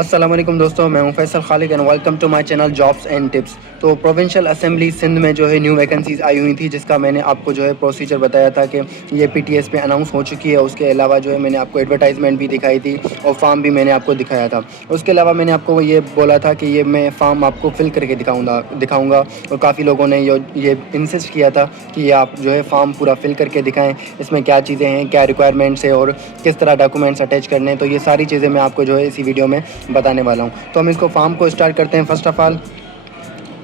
अस्सलाम वालेकुम दोस्तों, मैं हूं Faisal Khaliq and welcome to my channel jobs and tips. तो प्रोविंशियल असेंबली सिंध में जो है न्यू वैकेंसीज़ आई हुई थी, जिसका मैंने आपको जो है प्रोसीजर बताया था कि ये पीटीएस पे अनाउंस हो चुकी है। उसके अलावा जो है मैंने आपको एडवर्टाइजमेंट भी दिखाई थी और फॉर्म भी मैंने आपको दिखाया था। उसके अलावा मैंने आपको ये बोला था कि ये मैं फॉर्म आपको फिल करके दिखाऊँगा और काफ़ी लोगों ने ये इंसिस्ट किया था कि ये आप जो है फॉर्म पूरा फिल करके दिखाएँ, इसमें क्या चीज़ें हैं, क्या रिक्वायरमेंट्स है और किस तरह डॉक्यूमेंट्स अटैच करने हैं। तो ये सारी चीज़ें मैं आपको जो है इसी वीडियो में बताने वाला हूँ। तो हम इसको फॉर्म को स्टार्ट करते हैं। फर्स्ट ऑफ़ ऑल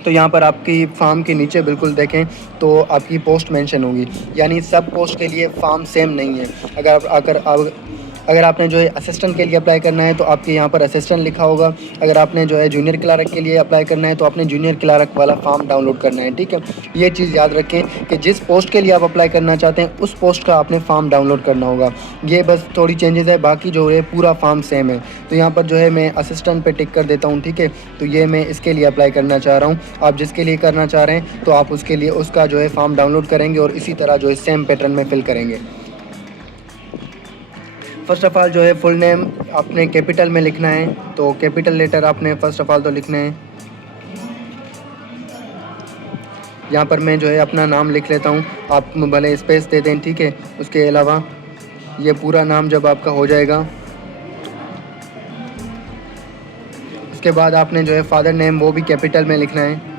तो यहाँ पर आपकी फॉर्म के नीचे बिल्कुल देखें तो आपकी पोस्ट मेंशन होगी, यानी सब पोस्ट के लिए फॉर्म सेम नहीं है। अगर आपने जो है असिस्टेंट के लिए अप्लाई करना है तो आपके यहाँ पर असिस्टेंट लिखा होगा। अगर आपने जो है जूनियर क्लर्क के लिए अप्लाई करना है तो आपने जूनियर क्लर्क वाला फॉर्म डाउनलोड करना है, ठीक है। ये चीज़ याद रखें कि जिस पोस्ट के लिए आप अप्लाई करना चाहते हैं उस पोस्ट का आपने फॉर्म डाउनलोड करना होगा। ये बस थोड़ी चेंजेस है, बाकी जो है पूरा फॉर्म सेम है। तो यहाँ पर जो है मैं असिस्टेंट पे टिक कर देता हूँ, ठीक है। तो ये मैं इसके लिए अप्लाई करना चाह रहा हूँ। आप जिसके लिए करना चाह रहे हैं तो आप उसके लिए उसका जो है फॉर्म डाउनलोड करेंगे और इसी तरह जो है सेम पैटर्न में फिल करेंगे। फ़र्स्ट ऑफ़ ऑल जो है फुल नेम आपने कैपिटल में लिखना है, तो कैपिटल लेटर आपने फ़र्स्ट ऑफ़ ऑल तो लिखना है। यहाँ पर मैं जो है अपना नाम लिख लेता हूँ, आप भले स्पेस दे दें, ठीक है। उसके अलावा ये पूरा नाम जब आपका हो जाएगा, उसके बाद आपने जो है फादर नेम वो भी कैपिटल में लिखना है।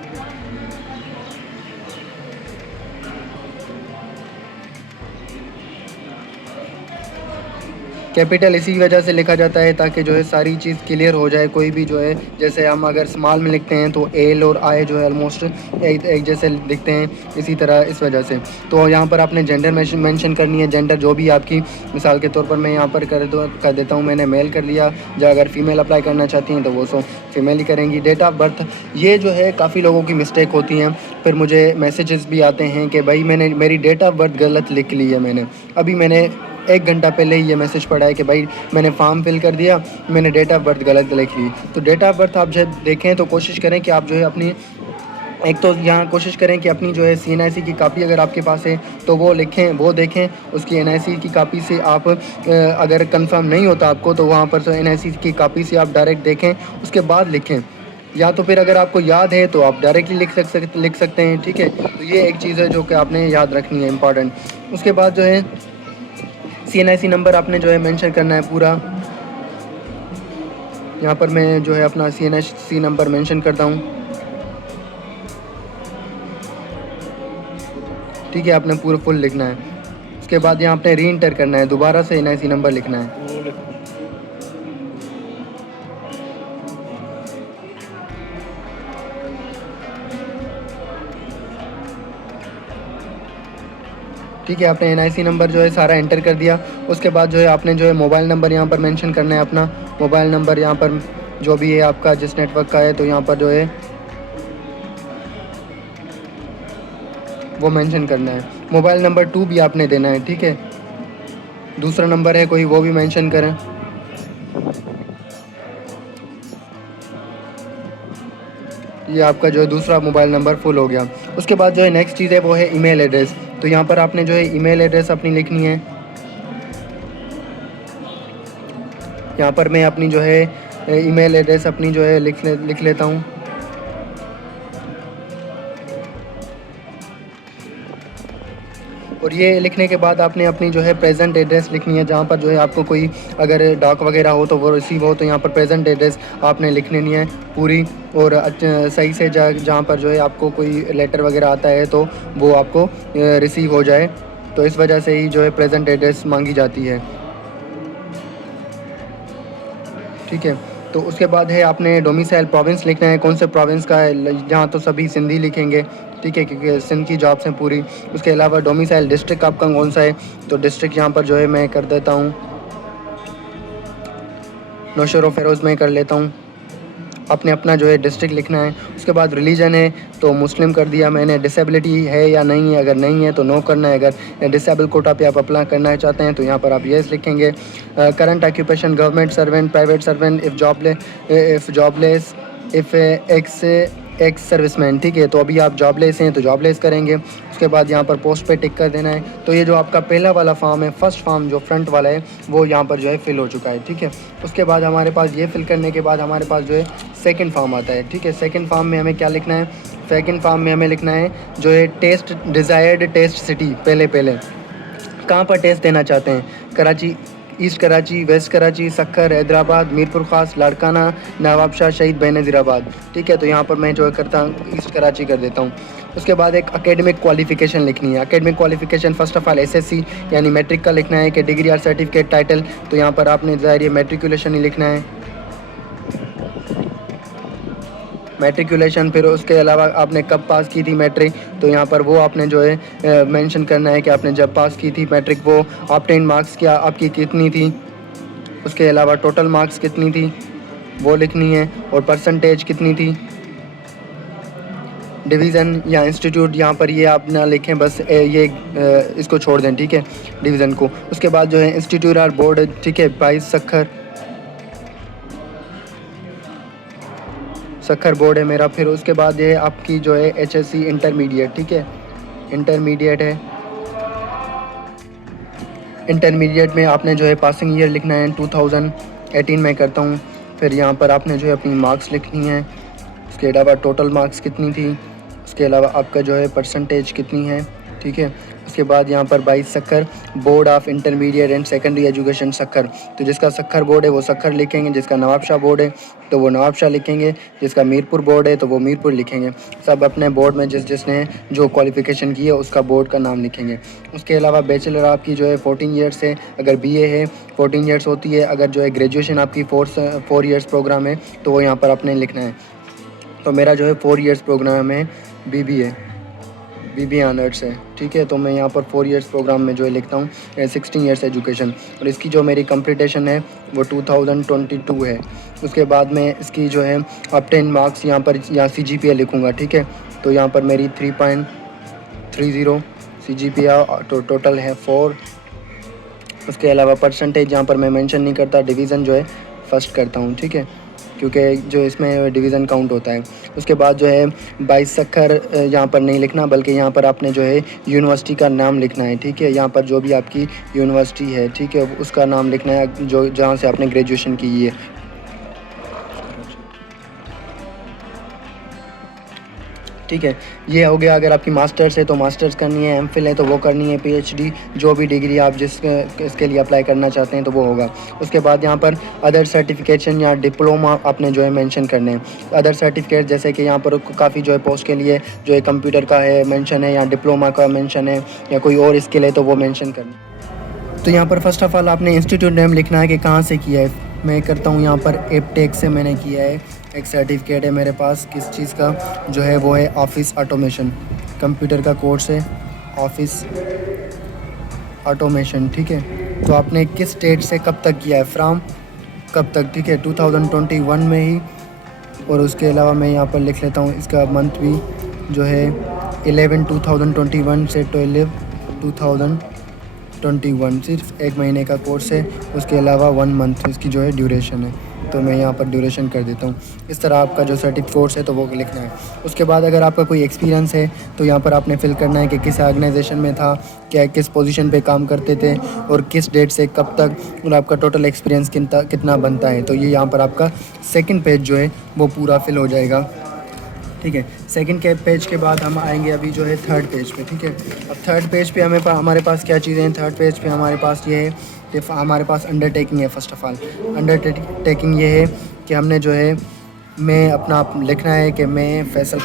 कैपिटल इसी वजह से लिखा जाता है ताकि जो है सारी चीज़ क्लियर हो जाए। कोई भी जो है, जैसे हम अगर स्मॉल में लिखते हैं तो एल और आई जो है ऑलमोस्ट एक जैसे दिखते हैं, इसी तरह इस वजह से। तो यहाँ पर आपने जेंडर मेंशन करनी है, जेंडर जो भी आपकी, मिसाल के तौर पर मैं यहाँ पर कर देता हूँ, मैंने मेल कर लिया। जो अगर फ़ीमेल अप्लाई करना चाहती हैं तो वो फीमेल ही करेंगी। डेट ऑफ बर्थ, ये जो है काफ़ी लोगों की मिस्टेक होती हैं, फिर मुझे मैसेजेस भी आते हैं कि भाई मेरी डेट ऑफ बर्थ गलत लिख ली है। मैंने 1 घंटा पहले ही ये मैसेज पड़ा है कि भाई मैंने फॉर्म फिल कर दिया, मैंने डेट ऑफ बर्थ गलत लिख ली। तो डेट ऑफ बर्थ आप जब देखें तो कोशिश करें कि आप जो है अपनी, एक तो यहाँ कोशिश करें कि अपनी जो है CNIC की कापी अगर आपके पास है तो वो लिखें, वो देखें। उसकी NIC की कापी से आप अगर कंफर्म नहीं होता आपको तो वहाँ पर NIC की कापी से आप डायरेक्ट देखें, उसके बाद लिखें। या तो फिर अगर आपको याद है तो आप डायरेक्टली लिख सकते हैं, ठीक है। तो ये एक चीज़ है जो कि आपने याद रखनी है, इम्पॉर्टेंट। उसके बाद जो है CNIC नंबर आपने जो है मेंशन करना है पूरा। यहाँ पर मैं जो है अपना CNIC नंबर मेंशन करता हूँ, ठीक है। आपने पूरा फुल लिखना है। उसके बाद यहाँ आपने री इंटर करना है, दोबारा से NIC नंबर लिखना है। ठीक है, आपने NIC नंबर जो है सारा एंटर कर दिया। उसके बाद जो है आपने जो है मोबाइल नंबर यहाँ पर मेंशन करना है, अपना मोबाइल नंबर यहाँ पर जो भी है आपका जिस नेटवर्क का है, तो यहाँ पर जो है वो मेंशन करना है। मोबाइल नंबर 2 भी आपने देना है, ठीक है। दूसरा नंबर है कोई, वो भी मेंशन करें। ये आपका जो है दूसरा मोबाइल नंबर फुल हो गया। उसके बाद जो है नेक्स्ट चीज़ है वो है ईमेल एड्रेस। तो यहाँ पर आपने जो है ईमेल एड्रेस अपनी लिखनी है। यहाँ पर मैं अपनी जो है ईमेल एड्रेस अपनी जो है लिख लेता हूँ। और ये लिखने के बाद आपने अपनी जो है प्रेजेंट एड्रेस लिखनी है, जहाँ पर जो है आपको कोई अगर डॉक वगैरह हो तो वो रिसीव हो, तो यहाँ पर प्रेजेंट एड्रेस आपने लिख लेनी है पूरी। और सही से जहाँ पर जो है आपको कोई लेटर वगैरह आता है तो वो आपको रिसीव हो जाए। तो इस वजह से ही जो है प्रेजेंट एड्रेस मांगी जाती है, ठीक है। तो उसके बाद है आपने डोमिसाइल प्रोविंस लिखना है, कौन से प्रोविंस का है। यहाँ तो सभी सिंधी लिखेंगे, ठीक है, क्योंकि सिंध की जॉब्स हैं पूरी। उसके अलावा डोमिसाइल डिस्ट्रिक्ट आपका कौन सा है, तो डिस्ट्रिक्ट यहाँ पर जो है मैं कर देता हूँ नौशेरा फेरोज़ में कर लेता हूँ। आपने अपना जो है डिस्ट्रिक्ट लिखना है। उसके बाद रिलीजन है तो मुस्लिम कर दिया मैंने। डिसेबिलिटी है या नहीं है, अगर नहीं है तो नो करना है। अगर डिसेबल कोटा पे आप अप्लाई करना चाहते हैं तो यहाँ पर आप येस लिखेंगे। Current occupation government servant, private servant, if jobless, if x ex serviceman, ठीक है। तो अभी आप जॉबलेस हैं तो जॉबलेस करेंगे। उसके बाद यहाँ पर पोस्ट पे टिक कर देना है। तो ये जो आपका पहला वाला फॉर्म है, फर्स्ट फॉर्म जो फ्रंट वाला है, वो यहाँ पर जो है फिल हो चुका है, ठीक है। उसके बाद हमारे पास ये फिल करने के बाद हमारे पास जो है सेकंड फॉर्म आता है, ठीक है। सेकंड फॉर्म में हमें क्या लिखना है? सेकंड फॉर्म में हमें लिखना है जो है टेस्ट, डिज़ायर्ड टेस्ट सिटी। पहले कहाँ पर टेस्ट देना चाहते हैं? कराची, ईस्ट कराची, वेस्ट कराची, सक्खर, हैदराबाद, मीरपुर ख़ास, लाड़काना, नवाबशाह, शहीद बेनज़ीराबाद, ठीक है। तो यहाँ पर मैं जो है करता हूँ ईस्ट कराची कर देता हूँ। उसके बाद एक एकेडमिक क्वालिफ़िकेशन लिखनी है। Academic qualification first of all SSC यानी मैट्रिक का लिखना है कि डिग्री और सर्टिफिकेट टाइटल। तो यहाँ पर आपने ज़ाहिर ये मैट्रिकुलेशन ही लिखना है, मैट्रिकुलेशन। फिर उसके अलावा आपने कब पास की थी मैट्रिक, तो यहाँ पर वो आपने जो है मेंशन करना है कि आपने जब पास की थी मैट्रिक, वो ऑब्टेन मार्क्स क्या आपकी कितनी थी। उसके अलावा टोटल मार्क्स कितनी थी वो लिखनी है, और परसेंटेज कितनी थी। डिवीज़न या इंस्टीट्यूट यहाँ पर ये आप ना लिखें, बस ये इसको छोड़ दें, ठीक है, डिवीज़न को। उसके बाद जो है इंस्टीट्यूट और बोर्ड, ठीक है, 22 सक्खर बोर्ड है मेरा। फिर उसके बाद ये आपकी जो है एचएससी इंटरमीडिएट, ठीक है, इंटरमीडिएट है। इंटरमीडिएट में आपने जो है पासिंग ईयर लिखना है, 2018 में करता हूँ। फिर यहाँ पर आपने जो है अपनी मार्क्स लिखनी है। उसके अलावा टोटल मार्क्स कितनी थी, उसके अलावा आपका जो है परसेंटेज कितनी है, ठीक है। उसके बाद यहाँ पर 22 Sukkur board of intermediate and secondary education Sukkur. तो जिसका सक्खर बोर्ड है वो सक्खर लिखेंगे, जिसका नवाबशाह बोर्ड है तो वो नवाबशाह लिखेंगे, जिसका मीरपुर बोर्ड है तो वो मीरपुर लिखेंगे। सब अपने बोर्ड में जिसने जो क्वालिफ़िकेशन की है उसका बोर्ड का नाम लिखेंगे। उसके अलावा बैचलर आपकी जो है 14 ईयर्स है, अगर बीए है 14 ईयर्स होती है। अगर जो है ग्रेजुएशन आपकी 4 ईयर्स प्रोग्राम है तो वो यहाँ पर आपने लिखना है। तो मेरा जो है 4 ईयर्स प्रोग्राम है, बीबी ऑनर्स है, ठीक है। तो मैं यहाँ पर 4 ईयर्स प्रोग्राम में जो है लिखता हूँ 16 ईयर्स एजुकेशन, और इसकी जो मेरी कंप्लीटेशन है वो 2022 है। उसके बाद में इसकी जो है ऑब्टेन मार्क्स यहाँ पर CGPA लिखूँगा, ठीक है। तो यहाँ पर मेरी 3.30 CGPA तो टोटल है 4। उसके अलावा परसेंटेज यहाँ पर मैं मेंशन नहीं करता, डिवीज़न जो है फर्स्ट करता हूँ, ठीक है, क्योंकि जो इसमें डिवीज़न काउंट होता है। उसके बाद जो है 22 सक्खर यहाँ पर नहीं लिखना, बल्कि यहाँ पर आपने जो है यूनिवर्सिटी का नाम लिखना है, ठीक है। यहाँ पर जो भी आपकी यूनिवर्सिटी है, ठीक है, उसका नाम लिखना है जो जहाँ से आपने ग्रेजुएशन की है, ठीक है। ये हो गया। अगर आपकी मास्टर्स है तो मास्टर्स करनी है, एमफिल है तो वो करनी है, पीएचडी जो भी डिग्री आप इसके लिए अप्लाई करना चाहते हैं तो वो होगा। उसके बाद यहाँ पर अदर सर्टिफिकेशन या डिप्लोमा आपने जो है मेंशन करने हैं। अदर सर्टिफिकेट जैसे कि यहाँ पर काफ़ी जो है पोस्ट के लिए जो है कंप्यूटर का है मेंशन है, या डिप्लोमा का मेंशन है, या कोई और स्किल है तो वो मेंशन करना। तो यहाँ पर फर्स्ट ऑफ़ ऑल आपने इंस्टीट्यूट नेम लिखना है कि कहाँ से किया है। मैं करता हूँ यहाँ पर एपटेक से मैंने किया है। एक सर्टिफिकेट है मेरे पास किस चीज़ का, जो है वो है ऑफिस ऑटोमेशन, कंप्यूटर का कोर्स है ऑफिस ऑटोमेशन, ठीक है। तो आपने किस स्टेट से कब तक किया है, फ्रॉम कब तक, ठीक है, 2021 में ही। और उसके अलावा मैं यहाँ पर लिख लेता हूँ इसका मंथ भी, जो है 11/2021 से 12/2021, सिर्फ 1 महीने का कोर्स है। उसके अलावा 1 मंथ इसकी जो है ड्यूरेशन है, तो मैं यहाँ पर ड्यूरेशन कर देता हूँ। इस तरह आपका जो सर्टिफिकेट कोर्स है तो वो लिखना है। उसके बाद अगर आपका कोई एक्सपीरियंस है तो यहाँ पर आपने फिल करना है कि किस ऑर्गेनाइजेशन में था, क्या किस पोजीशन पे काम करते थे, और किस डेट से कब तक, और आपका टोटल एक्सपीरियंस कितना बनता है। तो ये यहाँ पर आपका सेकंड पेज जो है वो पूरा फिल हो जाएगा, ठीक है। सेकंड के पेज के बाद हम आएंगे अभी जो है थर्ड पेज पे, ठीक है। अब थर्ड पेज पे हमारे पास क्या चीज़ें हैं। थर्ड पेज पे हमारे पास ये है कि हमारे पास अंडरटेकिंग है। फर्स्ट ऑफ ऑल अंडरटेकिंग ये है कि हमने जो है मैं अपना लिखना है कि मैं फैसल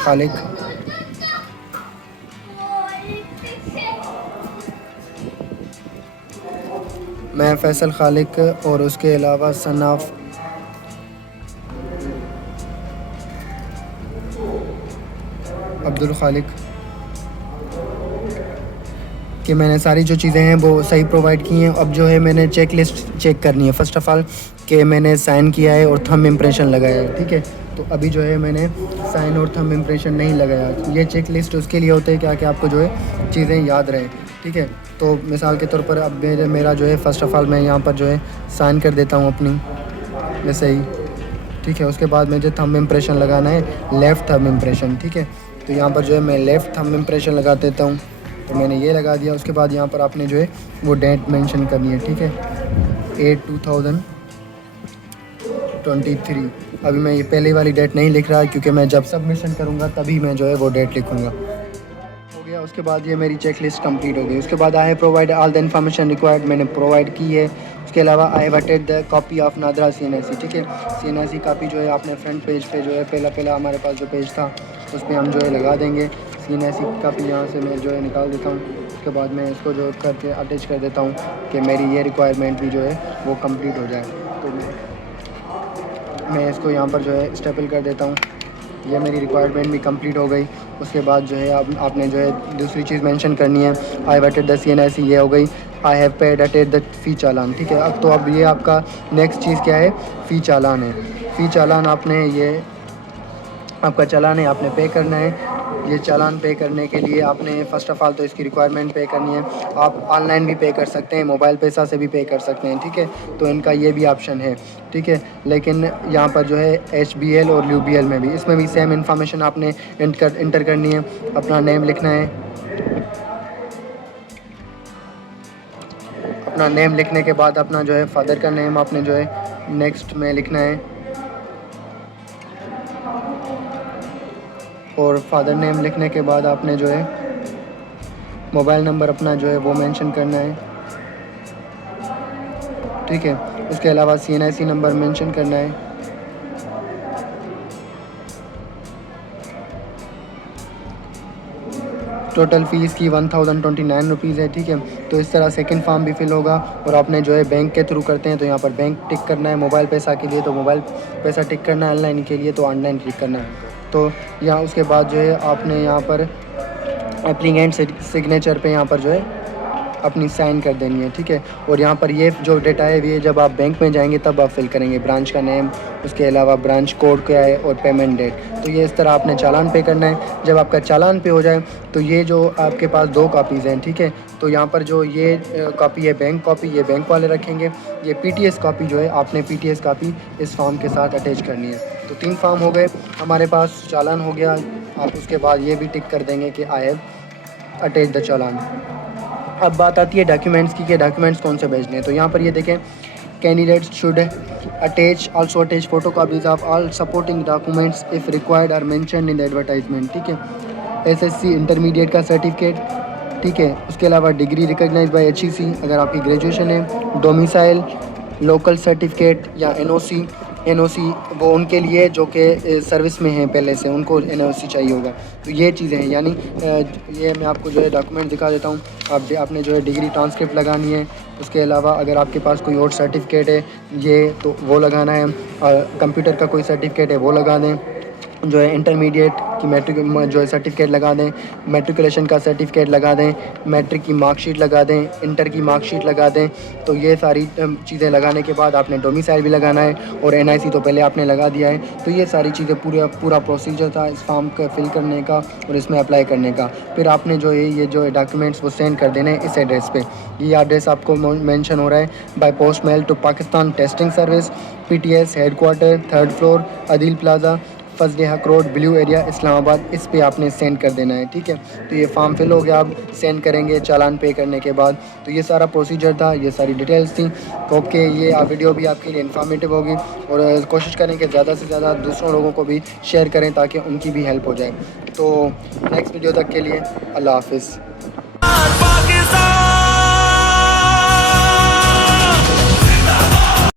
खालिक और उसके अलावा सन ऑफ अब्दुल खालिक कि मैंने सारी जो चीज़ें हैं वो सही प्रोवाइड की हैं। अब जो है मैंने चेक लिस्ट चेक करनी है फर्स्ट ऑफ़ ऑल कि मैंने साइन किया है और थंब इम्प्रेशन लगाया है, ठीक है। तो अभी जो है मैंने साइन और थंब इम्प्रेशन नहीं लगाया। ये चेक लिस्ट उसके लिए होते हैं क्या कि आपको जो है चीज़ें याद रहें, ठीक है। तो मिसाल के तौर पर अब मेरा जो है फर्स्ट ऑफ़ ऑल मैं यहाँ पर जो है साइन कर देता हूँ अपनी, वैसे ही ठीक है। उसके बाद मुझे थंब इम्प्रेशन लगाना है, लेफ़्ट थंब इम्प्रेशन, ठीक है। तो यहाँ पर जो है मैं लेफ़्ट थंब इम्प्रेशन लगा देता हूँ। तो मैंने ये लगा दिया। उसके बाद यहाँ पर आपने जो है वो डेट मेंशन करनी है, ठीक है, 8/2023। अभी मैं ये पहले वाली डेट नहीं लिख रहा क्योंकि मैं जब सबमिशन करूँगा तभी मैं जो है वो डेट लिखूँगा। हो गया। उसके बाद ये मेरी चेक लिस्ट कम्प्लीट हो गई। उसके बाद I have provide all the information required, मैंने प्रोवाइड की है। उसके अलावा आई हैव अटेड the copy of NADRA CNSE, ठीक है। CNSE कॉपी जो है आपने फ्रंट पेज पे जो है पहला हमारे पास जो पेज था उस पर हम जो है लगा देंगे। CNSE कॉपी यहाँ से मैं जो है निकाल देता हूँ। उसके बाद मैं इसको जो करके अटैच कर देता हूँ कि मेरी ये रिक्वायरमेंट भी जो है वो कंप्लीट हो जाए। तो मैं इसको यहाँ पर जो है स्टेपल कर देता हूँ। ये मेरी रिक्वायरमेंट भी कंप्लीट हो गई। उसके बाद जो है आपने जो है दूसरी चीज़ मेंशन करनी है, आई हैव अटेड द CNSE, ये हो गई। आई हैव पेड अटेड द फ़ी चालान, ठीक है। अब तो अब ये आपका नेक्स्ट चीज़ क्या है, फ़ी चालान है। फ़ी चालान आपने ये आपका चालान है, आपने पे करना है। ये चालान पे करने के लिए आपने फ़र्स्ट ऑफ़ ऑल तो इसकी रिक्वायरमेंट पे करनी है। आप ऑनलाइन भी पे कर सकते हैं, मोबाइल पैसा से भी पे कर सकते हैं, ठीक है। तो इनका ये भी ऑप्शन है, ठीक है। लेकिन यहाँ पर जो है HBL और UBL में भी, इसमें भी सेम इन्फॉर्मेशन आपने इंटर करनी है। अपना नेम लिखना है। अपना नेम लिखने के बाद अपना जो है फादर का नेम आपने जो है नेक्स्ट में लिखना है, और फादर नेम लिखने के बाद आपने जो है मोबाइल नंबर अपना जो है वो मेंशन करना है, ठीक है। उसके अलावा CNSE नंबर मेंशन करना है। टोटल फ़ीस की 1029 रुपीज़ है, ठीक है। तो इस तरह सेकंड फॉर्म भी फिल होगा। और आपने जो है बैंक के थ्रू करते हैं तो यहाँ पर बैंक टिक करना है, मोबाइल पैसा के लिए तो मोबाइल पैसा टिक करना है, ऑनलाइन के लिए तो ऑनलाइन टिक करना है। तो यहाँ उसके बाद जो है आपने यहाँ पर एप्लीकेंट सिग्नेचर पे यहाँ पर जो है अपनी साइन कर देनी है, ठीक है। और यहाँ पर ये जो डेटा है ये जब आप बैंक में जाएंगे तब आप फिल करेंगे, ब्रांच का नेम, उसके अलावा ब्रांच कोड क्या है और पेमेंट डेट। तो ये इस तरह आपने चालान पे करना है। जब आपका चालान पे हो जाए तो ये जो आपके पास 2 कॉपीज़ हैं, ठीक है। तो यहाँ पर जो ये कॉपी है बैंक कॉपी, ये बैंक वाले रखेंगे। ये PTS कॉपी जो है आपने PTS कॉपी इस फॉर्म के साथ अटैच करनी है। तो 3 फॉर्म हो गए हमारे पास। चालान हो गया। आप उसके बाद ये भी टिक कर देंगे कि आई हैव अटैच द चालान। अब बात आती है डॉक्यूमेंट्स की कि डॉक्यूमेंट्स कौन से भेजने हैं। तो यहाँ पर ये देखें, candidates should also attach photo copies of all supporting documents if required are mentioned in the advertisement, ठीक है। SSC इंटरमीडिएट का सर्टिफिकेट, ठीक है। उसके अलावा डिग्री रिकॉग्नाइज बाय HEC अगर आपकी ग्रेजुएशन है, डोमिसाइल, लोकल सर्टिफिकेट या NOC वो उनके लिए जो कि सर्विस में हैं पहले से, उनको NOC चाहिए होगा। तो ये चीज़ें हैं, यानी ये मैं आपको जो है डॉक्यूमेंट दिखा देता हूँ। आपने जो है डिग्री ट्रांसक्रिप्ट लगानी है। उसके अलावा अगर आपके पास कोई और सर्टिफिकेट है ये तो वो लगाना है, कंप्यूटर का कोई सर्टिफिकेट है वो लगा दें, जो है इंटरमीडिएट की मैट्रिक जो है सर्टिफिकेट लगा दें, मैट्रिकुलेशन का सर्टिफिकेट लगा दें, मैट्रिक की मार्कशीट लगा दें, इंटर की मार्कशीट लगा दें। तो ये सारी चीज़ें लगाने के बाद आपने डोमिसाइल भी लगाना है और NIC तो पहले आपने लगा दिया है। तो ये सारी चीज़ें पूरा प्रोसीजर था इस फॉर्म का फिल करने का और इसमें अप्लाई करने का। फिर आपने जो है ये जो डॉक्यूमेंट्स वो सेंड कर देने इस एड्रेस पे। ये एड्रेस आपको मेंशन हो रहा है, by post mail to Pakistan testing service, PTS headquarter 3rd floor Adeel plaza, फर्स्ट डे हक रोड, ब्लू एरिया, इस्लामाबाद। इस पे आपने सेंड कर देना है, ठीक है। तो ये फॉर्म फिल हो गया, आप सेंड करेंगे चालान पे करने के बाद। तो ये सारा प्रोसीजर था, ये सारी डिटेल्स थी। ओके, ये वीडियो भी आपके लिए इन्फॉर्मेटिव होगी और कोशिश करें कि ज़्यादा से ज़्यादा दूसरों लोगों को भी शेयर करें ताकि उनकी भी हेल्प हो जाए। तो नेक्स्ट वीडियो तक के लिए अल्लाह हाफिज़।